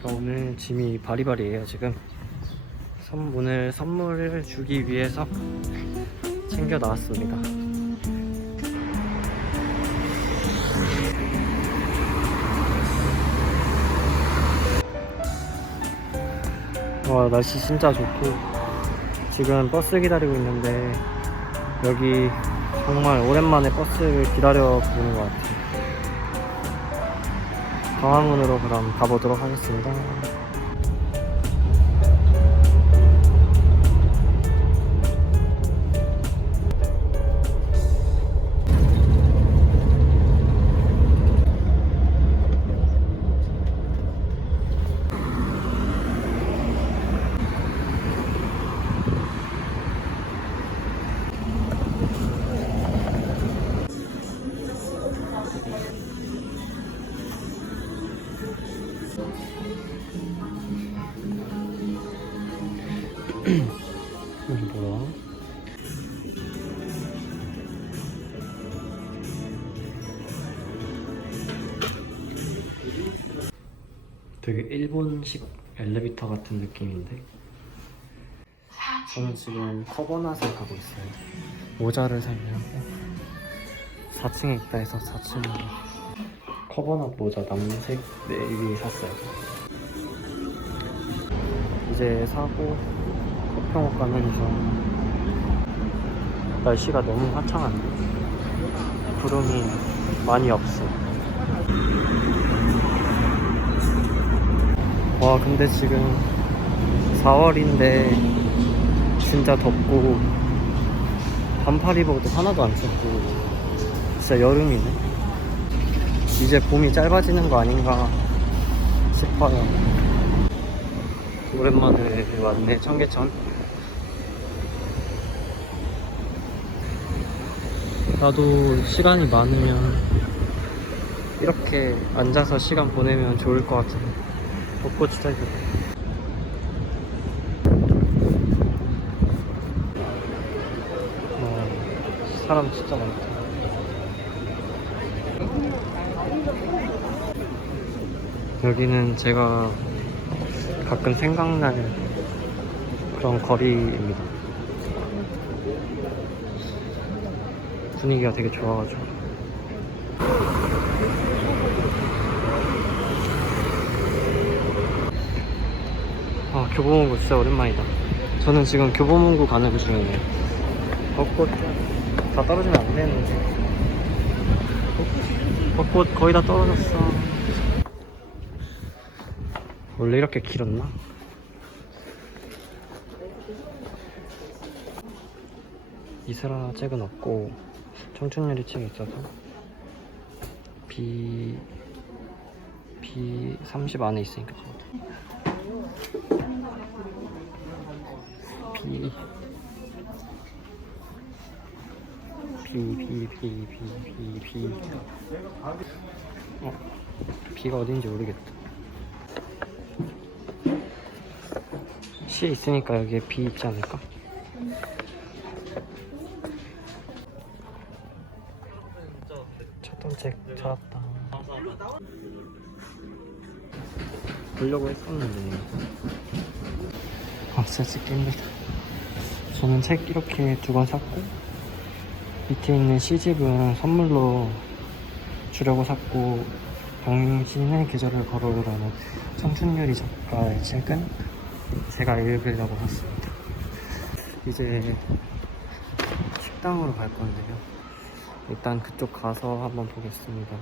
제가 오늘 짐이 바리바리예요. 지금 오늘 선물을 주기 위해서 챙겨 나왔습니다. 와, 날씨 진짜 좋고 지금 버스 기다리고 있는데 여기 정말 오랜만에 버스를 기다려 보는 것 같아요. 광화문으로 그럼 가보도록 하겠습니다. 여기 뭐야? 되게 일본식 엘리베이터 같은 느낌인데 저는 지금 커버낫을 가고 있어요. 모자를 사려고 4층에 있다 해서 4층으로 커버낫 모자 남색 네이비 샀어요. 이제 사고 호평호 가면서 날씨가 너무 화창한데 구름이 많이 없어. 와, 근데 지금 4월인데 진짜 덥고 반팔 입어도 하나도 안 춥고 진짜 여름이네. 이제 봄이 짧아지는 거 아닌가 싶어요. 오랜만에 왔네, 청계천. 나도 시간이 많으면 이렇게 앉아서 시간 보내면 좋을 것 같아. 벚꽃 진짜 예쁘다. 사람 진짜 많다. 여기는 제가 가끔 생각날 그런 거리입니다. 분위기가 되게 좋아가지고. 아, 교보문고 진짜 오랜만이다. 저는 지금 교보문고 가는 중이에요. 벚꽃 다 떨어지면 안 되는데. 벚꽃 거의 다 떨어졌어. 원래 이렇게 길었나? 이슬아 책은 없고 청춘유리 책이 있어서 B 30 안에 있으니까 B B가 어딘지 모르겠다. C에 있으니까 여기에 B 있지 않을까? 찾던 책 찾았다. 보려고 했었는데 진짜 찍기 힘들다. 저는 책 이렇게 2권 샀고 밑에 있는 C집은 선물로 주려고 샀고 당신의 계절을 걸어오라는 청춘유리 작가의 책은 제가 읽으려고 샀습니다. 이제 식당으로 갈 건데요. 일단 그쪽 가서 한번 보겠습니다.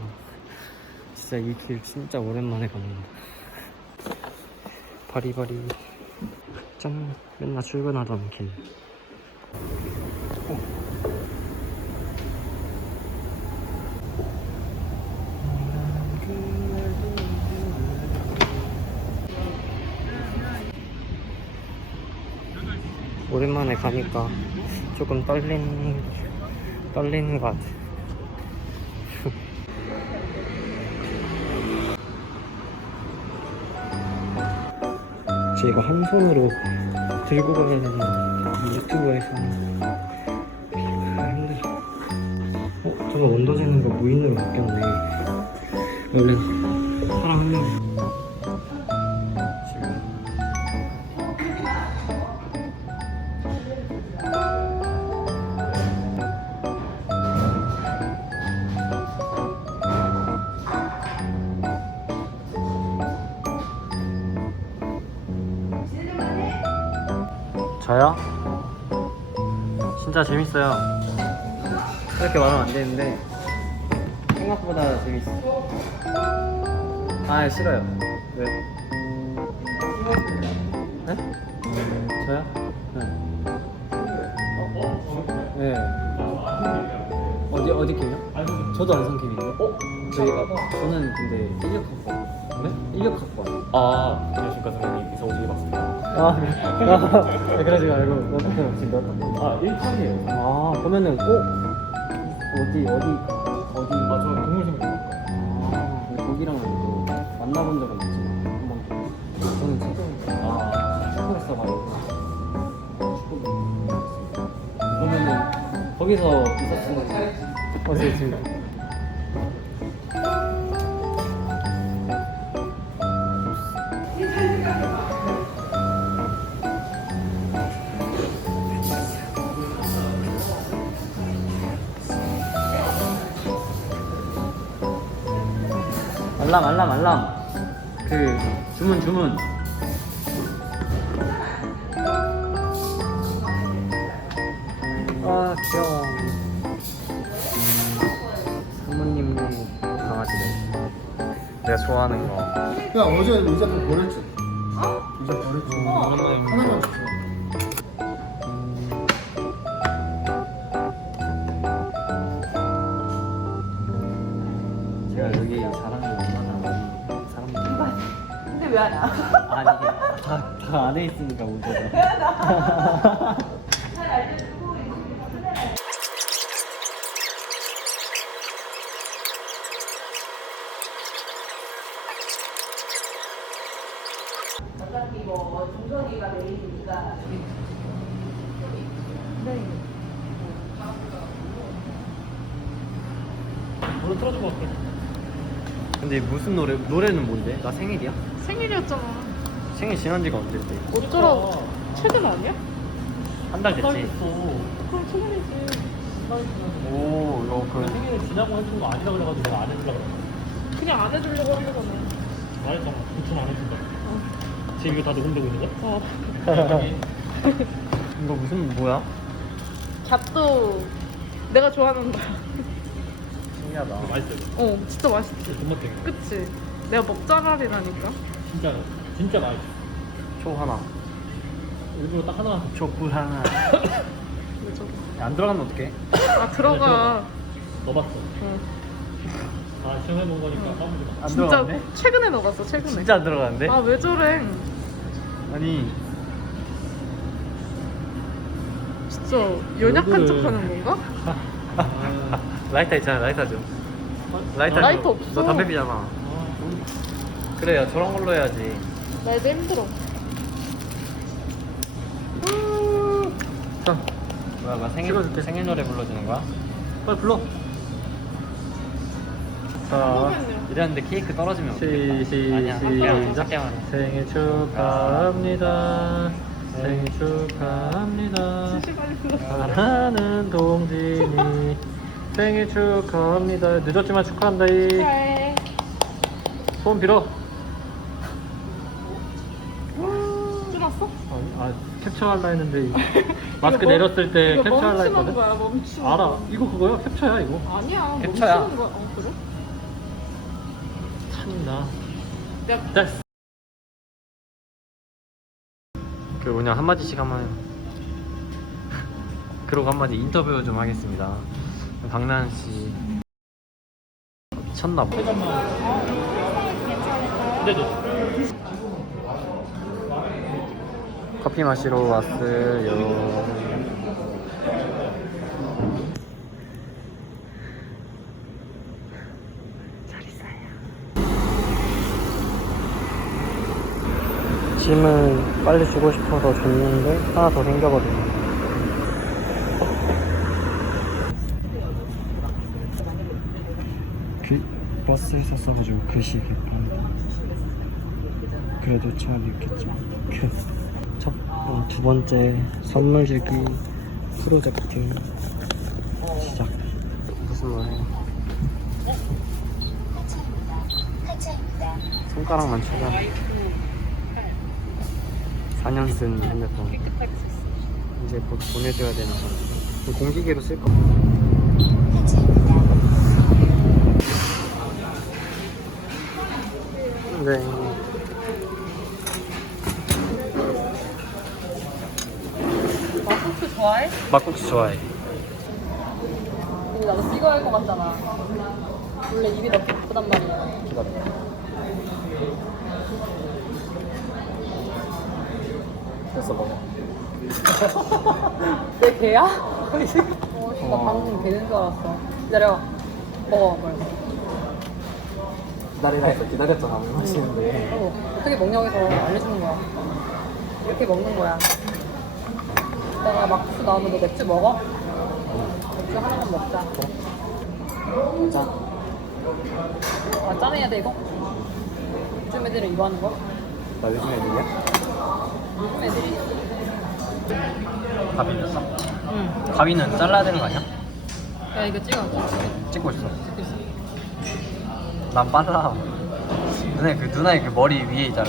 진짜 이 길 진짜 오랜만에 걷는다. 바리바리 짠. 맨날 출근하던 길. 오랜만에 가니까 조금 떨리는 것 같아. 이거 한 손으로 들고 가야 되는 유튜브에서 힘들어. 저거 온도 재는 거 무인으로 바뀌었네. 원래 사람 한 명. 저요? 진짜 재밌어요. 그렇게 말하면 안 되는데 생각보다 재밌어. 아 싫어요. 왜요? 네? 저요? 네. 네. 어디 캠이요? 저도 안성캠인데. 저는 근데 16학번. 네? 16학번. 안녕하십니까 선생님, 이성훈이 맞습니다. 그러지 말고 어떻게 지금 몇 학번? 1탄이에요. 그러면은 어디? 저 동물생물 과 근데 거기랑은 또 만나본 적은 없지만 한 번도. 저는 축구를 했어가지고 축구를 그러면은 거기서 있었으면 어디 있습니다. 알람. 그 주문. 귀여워. 사모님네 강아지네. 내가 좋아하는 거. 야 어제 의자 좀 버렸지? 의자 버렸지? 하나만 줘. 제가 여기 자랑을 얼마나 많이 사람들이. 근데 왜 하냐? 아니 다 안에 있으니까 문제가. 어차피 뭐 중성이가 메인이니까. 네. 노래 틀어주고 갈게. 근데 무슨 노래는 뭔데? 나 생일이야? 생일이었잖아. 생일 지난 지가 언제인데? 어쩌라. 최근 아니야? 한 달 됐지? 그럼 최근이지. 오, 이거 생일 지나고 해준 거 아니라 그래가지고 내가 안 해주려고 그랬어. 그냥 안 해주려고 한 거잖아. 말했잖아. 부천 안 해준다. 지금 이거 다 녹음되고 있는 거야? 이거 무슨 뭐야? 갓도 내가 좋아하는 거야. 신기하다. 맛있어요. 진짜 맛있지. 존맛탱이. 그치? 내가 먹자랄이라니까. 진짜 맛있어. 초 하나. 일부러 딱 하나. 촛불 하나. 왜 저래? 안 들어가면 어떡해? 들어가. 넣어봤어. 응. 다 시험해본 거니까 까불지 마. 안 진짜 들어갔네? 최근에 넣어봤어, 최근에. 진짜 안 들어가는데? 왜 저래? 아니 진짜 연약한 척 하는 건가? 라이터 있잖아. 라이터 좀. 라이터 라이터 좀. 없어. 너 담배 피잖아. 그래요. 저런 걸로 해야지. 나 이제 힘들어. 자, 뭐야 생일 노래 불러주는 거야? 빨리 불러. 자, 이랬는데 케이크 떨어지면 어떡해? 아니야, 그냥 작게만 해. 생일 축하합니다. 생일 축하합니다. 사랑하는 동진이 생일 축하합니다. 늦었지만 축하한다. 축하해. 소원 빌어. 끝났어? 캡처하려 했는데 마스크 내렸을 때 이거 캡처하려 멈추는 했거든. 거야, 멈추는 알아. 거. 이거 그거야? 캡처야 이거. 아니야, 캡처야. 멈추는 거야. 그래? 춥나? 됐어. 그 뭐냐 한마디씩 한번 해요. 그러고 한마디 인터뷰 좀 하겠습니다. 박나은 씨 미쳤나 봐. 네네. 커피 마시러 왔어요. 잘 있어요. 짐을 빨리 주고 싶어서 줬는데 하나 더 생겨버리네. 버스에 섰어가지고 글씨 개판. 그래도 잘 있겠지만. 두 번째 선물 주기 프로젝트 시작. 무슨 말이에요? 손가락만 쳐봐. 4년 쓴 핸드폰 이제 곧 보내줘야 되는 거. 공기계로 쓸 거. 네. 막국수 좋아해? 막국수 좋아해. 근데 나도 찍어야 할 것 같잖아. 원래 입이 너무 예쁘단 말이야. 기다려. 됐어 먹어. 내 개야? 나 방금 개는 줄 알았어. 기다려. 먹어, 빨리. 기다리라 해서 기다렸잖아. 못 마시는데. 어떻게 먹냐고 해서 알려주는 거야. 이렇게 먹는 거야. 내가 막국수 나오면 너 맥주 먹어? 맥주 하나만 먹자. 짠. 아, 짠해야 돼, 이거? 요즘 애들은 이거 하는 거? 나 요즘 애들이야? 요즘 애들이? 가위 넣었어? 응. 가위는 잘라야 되는 거 아니야? 야, 이거 찍어. 찍고 있어. 찍고 있어. 난 빨라. 누나의 그 머리 위에 있잖아.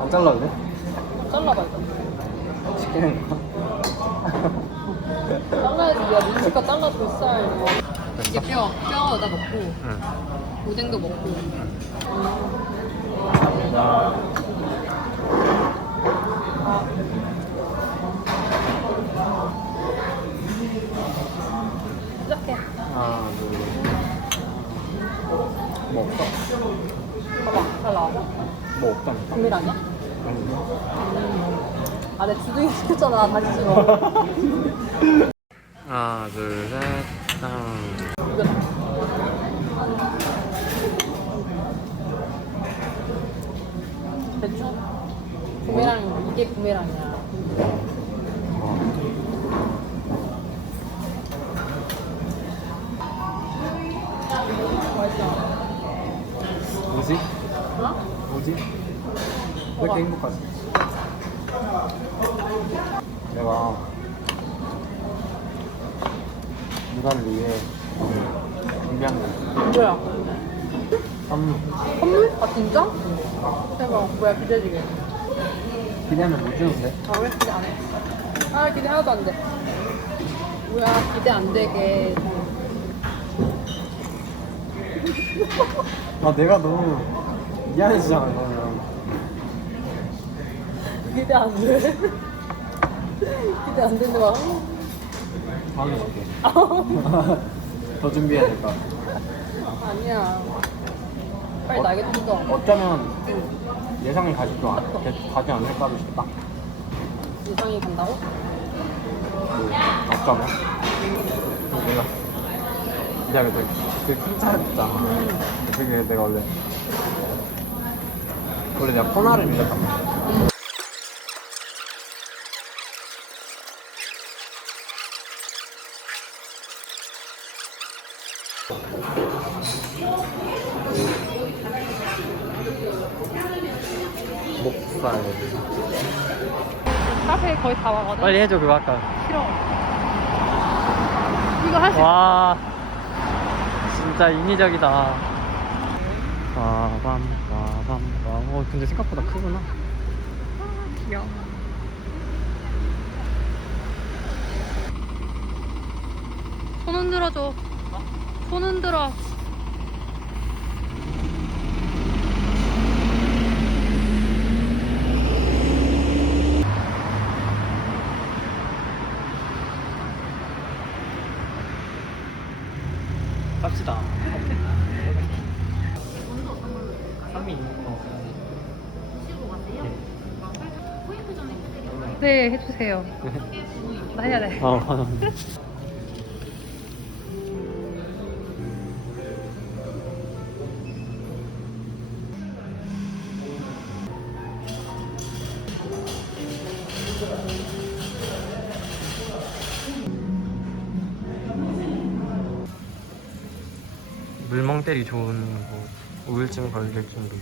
안 잘라도 돼? 잘라봐, 이거. 시키는 거. 잘라야지. 야, 눈치껏 잘라 줬어야 이게 뼈에다 먹고, 응. 오뎅도 먹고. 시작해. 하나, 둘. 뭐 없어? 봐봐, 잘 나와. 뭐 없다니까? 국물 아니야? 아, 내가 주둥이 시켰잖아. 다시 찍어. 하나, 둘, 셋, 짠. 이거다. 대충? 구매랑, 이게 구매랑이야. 맛있어. 뭐지? 어? 뭐지? 왜 이렇게 행복하지? 내가 누나를 위해 준비한 거 있어. 뭐야? 선물. 선물? 아, 진짜? 대박. 뭐야, 기대지게. 기대하면 못 주는데? 아, 왜 기대 안 해? 아, 기대 하나도 안 돼. 뭐야, 기대 안 되게. 아 내가 너무 미안해지잖아 그러면. 기대 안 돼. 기대 안 되는데 막. 다음에 볼게. 더 준비해야 될 것 같아. 아니야. 빨리 날개 뜯어. 어쩌면 예상을 가지 않을까도 싶다. 이상이 간다고? 어쩌면 내가 기다려. 그 킹차였잖아. 그게 내가 원래 내가 코나를 밀렸단 말이야. 목살. 카페 거의 다 와거든? 빨리 해줘 그거 아까. 싫어. 이거 할 수 있어. 와 진짜 인위적이다. 빠밤 빠밤 빠밤. 근데 생각보다 크구나. 귀여워. 손 흔들어줘. 손 흔들어. 짬이 있는 거. 네, 해주세요. 나 해야 돼. 물멍때리 좋은 거 우울증 걸릴 정도.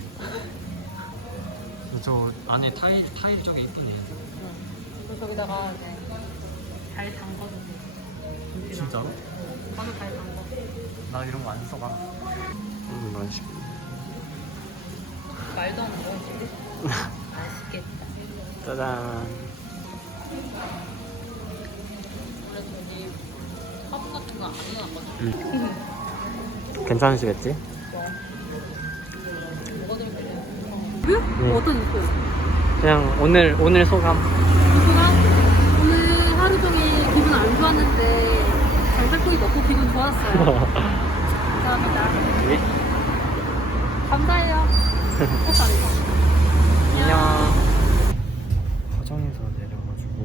저 안에 타일 쪽에 이쁘네. 그래서 여기다가 이제 잘 담궈주세요. 진짜로? 바로 잘 담궈. 나 이런 거 안 써봐. 맛있게. 말도 안 돼. 맛있겠다. 짜잔. 그래서 여기 화분 같은 거 안 넣어놨거든. 괜찮으시겠지? 뭐가 들어있길래? 응. 어떤 느낌? 그냥 오늘 소감. 오늘 하루 종일 기분 안 좋았는데 장살코기 먹고 기분 좋았어요. 감사합니다. 네? 감사해요. 꼭 가리고. 안녕. 화정에서 내려가지고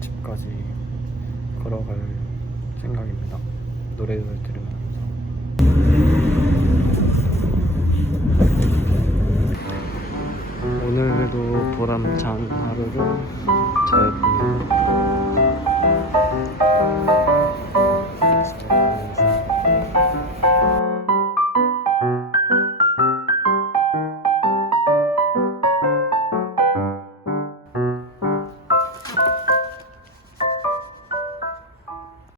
집까지 걸어갈 생각입니다. 노래를 들으면서. 오늘도 보람찬 하루를